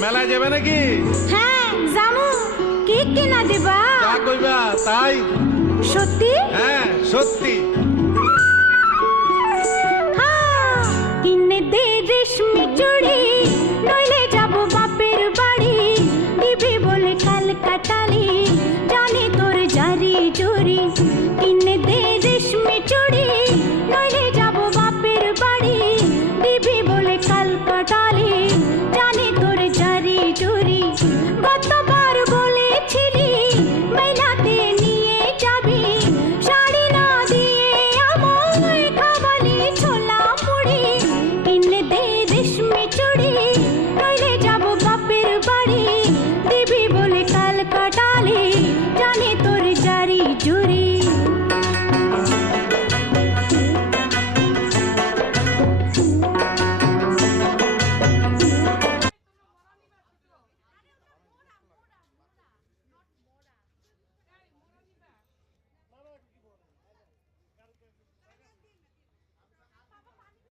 মেলায় যাবে নাকি? হ্যাঁ জামু। কি কিনা দিবা? যা কইবা তাই। সত্যি? হ্যাঁ সত্যি। হ্যাঁ, কিনে দে রেশমি চুড়ি